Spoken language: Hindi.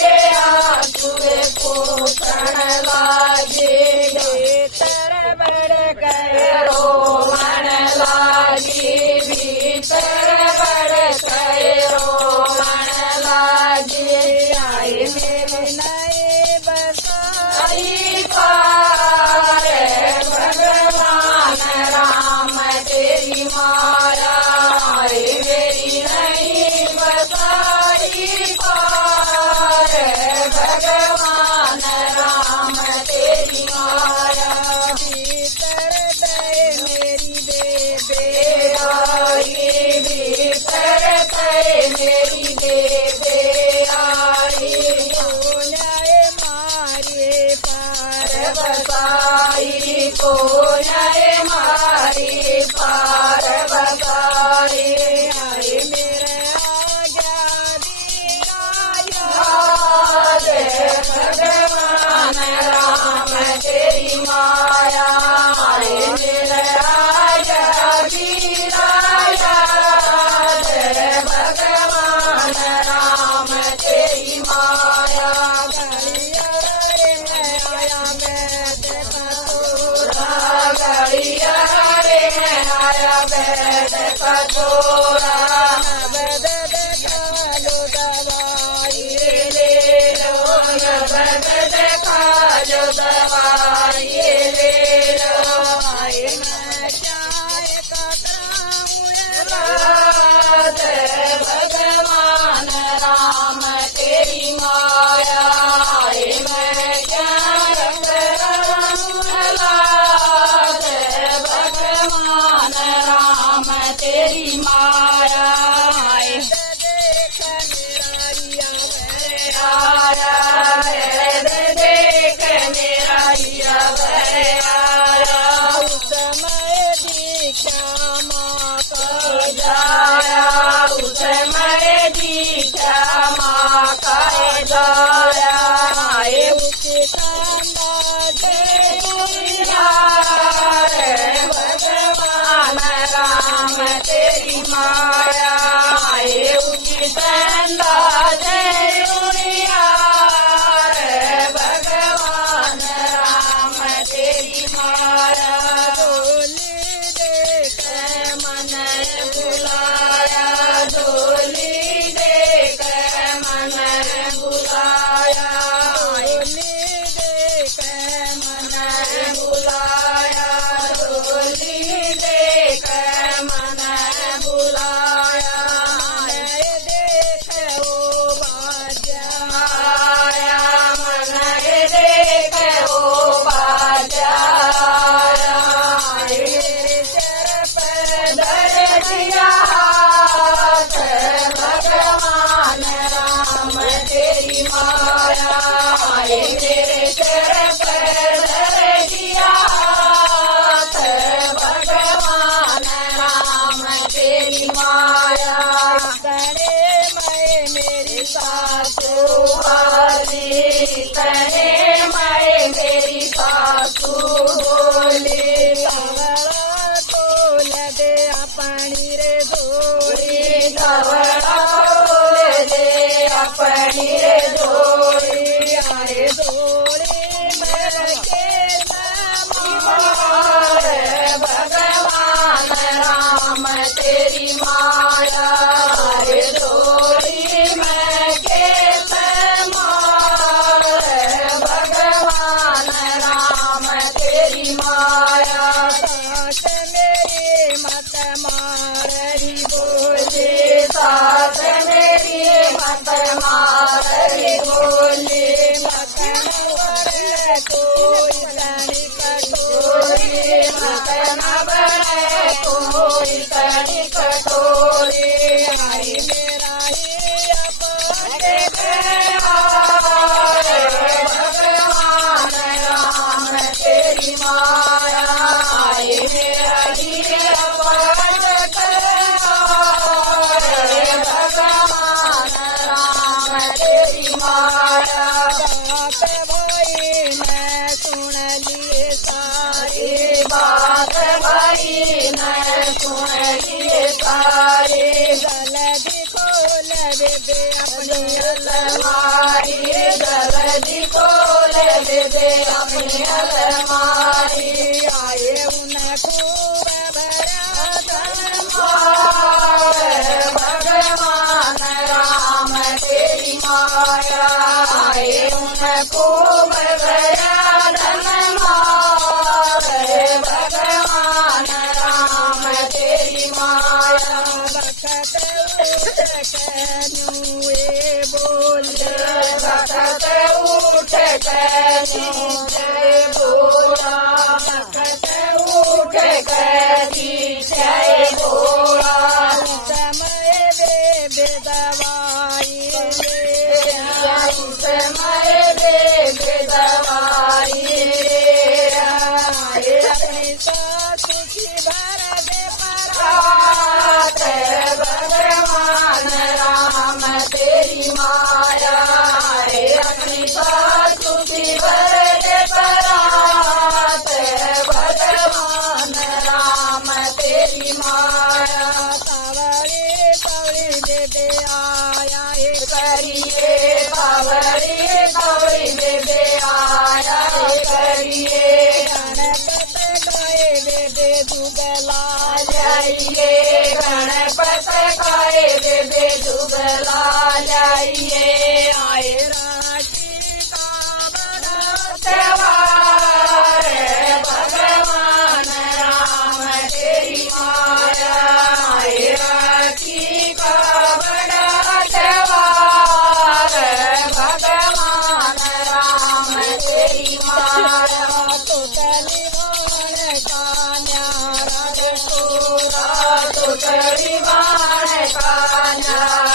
के आंसुए पोषण लागे भीतर बढ़ गए रोमन लागी भीतर बढ़ गए रोमन लागी आई मेरी नई बसाई पार भगवान राम तेरी माया आई मेरी नई बसाई पार भगवान राम तेरी माया भीतर दे मेरी बेबे आई भीतर दे मेरी बेबे आई न्याय मारे पार बसाई को न्याय मारी पार बसाई आई मेरे आज्ञा दे भगवान राम तेरी माया आई मेरे आज्ञा दे भगवान राम तेरी माया गड़िया रे आया बैठ कटोरा बद खालो दवाई ले लो बद खालो दवाई ले लो आई मैं चाय भगवान राम तेरी माया आई मैं क्या भगवान राम तेरी माया देख मेरा देख मेरा आया उस समय दीक्षा माँ का जाया उस समय दीक्षा माँ का जाया आए उसके भगवान राम तेरी माया आए उसकी संदा भगवान राम तेरी माया डोली देख मन बुलाया डोली देख मन बुलाया डोली देख मन बुलाया डोली देख मन बुलाया देख ओ बाजा मन देख ओ बाजा दिया भगवान राम तेरी माया मेरे चर पर दिया भगवान राम तेरी माया तने मैं मेरी सासू वाली तने मैं मेरी सासू बोली दे अपनी रे धोरी धवड़ा दे अपनी रे धोरी आए धोरी मर के भगवान राम तेरी माया आए धोरी मैं के भगवान राम तेरी माया मत मारी बोले साथ मेरी मत मारी बोले मत कोई तनी कटोरी मत न बने कोई तनी कटोरी आई मेरा ही अपने भगवान राम तेरी माया आई मेरा ही भगवान राम तेरी माया भाई मैं सुन लिए सारी बात भाई मैं सुन लिए सारी गल खोल दे अपनी अलमारी जल्दी खोल दे अपनी अलमारी आए उन खूब भरा धन भगवान राम तेरी माया आए उन खूब भरा धन भगवान राम तेरी माया बखत कनुए बोले बखत उठ जय बोला बखत उठ जय बोला समय दे बेदवाई समय दे दवाई अपनी सासु की भर दे रात भगवान राम तेरी माया है अपनी सासु की बरदे परात भगवान राम तेरी माया सावरे सावरे दे दे आया हे करिए बावरी बावरी दे आया करिए गणपत गाए दे दे दुगला जाइए गणपत खाए दे दुगला जाइए आए राखी का बड़ा त्योहार भगवान राम तेरी माया राखी का बड़ा त्योहार भगवान राम तेरी माया तो कलिवान का न्यारा तो करीबान का